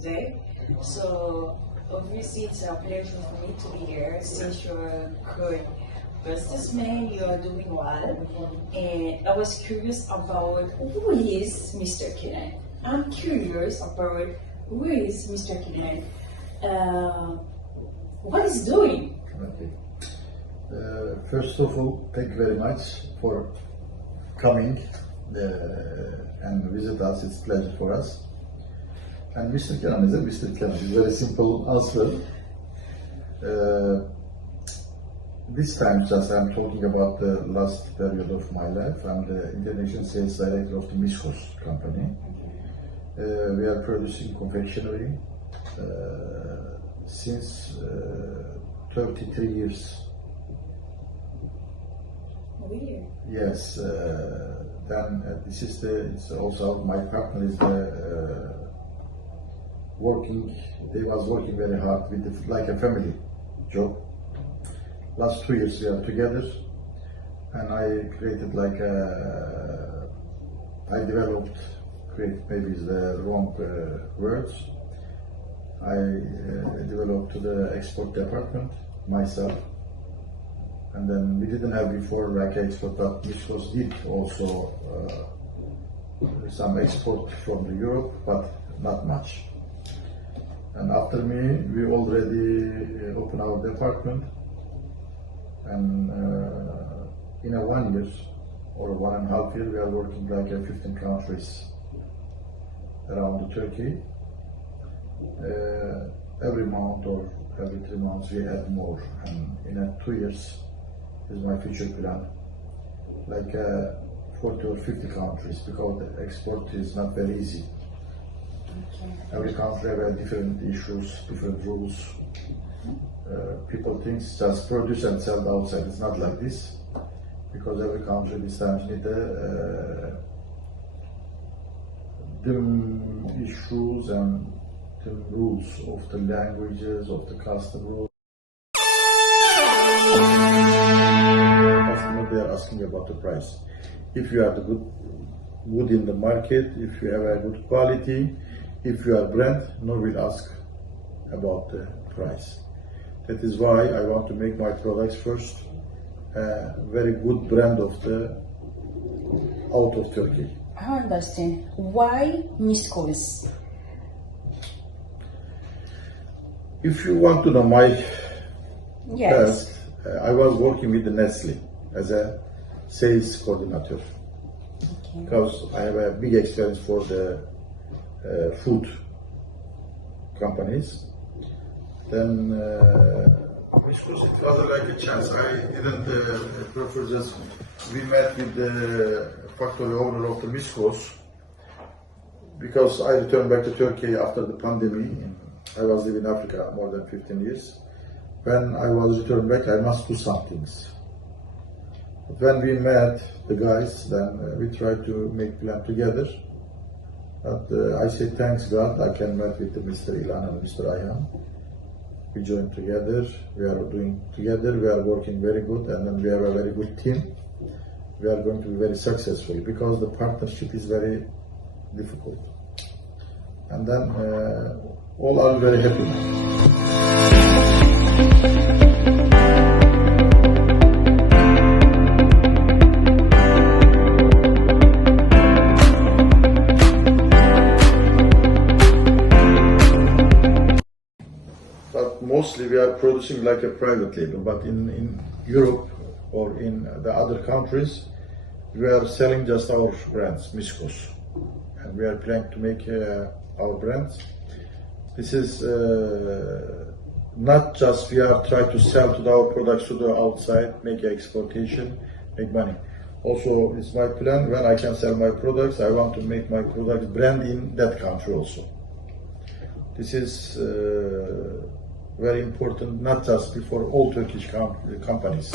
today. So obviously it's a pleasure for me to be here since you're a good businessman, you are doing well. And I was curious about who is Mr. Kenan. I'm curious about who is Mr. Kenan. What he's doing. Okay. First of all, thank you very much for coming and visit us. It's a pleasure for us. And Mr. Kenan is Mr. Kenan. It's a very simple answer. This time, just I'm talking about the last period of my life. I'm the International Sales Director of the Miscos company. We are producing confectionery since 33 years. Weird. Yes. Then this is it's also my partner is working. They was working very hard with like a family job. Last 2 years we are together, and I created like I developed, create maybe is the wrong words. I developed to the export department myself, and then we didn't have before like export, but Miscos did also some export from the Europe, but not much. And after me, we already opened our department. And in a 1 year or 1.5 years, we are working like 15 countries around Turkey. Every month or every 3 months, we add more. And in 2 years is my future plan, like 40 or 50 countries, because the export is not very easy. Okay. Every country has different issues, different rules. People think just produce and sell outside. It's not like this, because every country this time need the issues and the rules of the languages, of the custom rules. Customer, they are asking about the price. If you are the good in the market, if you have a good quality, if you are brand, no one will ask about the price. That is why I want to make my products first a very good brand of out of Turkey. I understand. Why Miscos? If you want to know my Yes. past, I was working with the Nestle as a sales coordinator, Okay. because I have a big experience for the food companies. Then Miscos, it was like a chance. I didn't prefer just. We met with the factory owner of the Miscos, because I returned back to Turkey after the pandemic. I was living in Africa more than 15 years. When I was returned back, I must do some things. But when we met the guys, then we tried to make plan together. But I say thanks God, I can meet with Mr. Ilan and Mr. Ayhan. We joined together, we are doing together, we are working very good, and then we have a very good team. We are going to be very successful, because the partnership is very difficult. And then all are very happy. Mostly we are producing like a private label, but in Europe or in the other countries, we are selling just our brands, Miscos. And we are planning to make our brands. This is not just we are trying to sell to our products to the outside, make exportation, make money. Also, it's my plan, when I can sell my products, I want to make my products brand in that country also. This is very important, not just for all Turkish companies.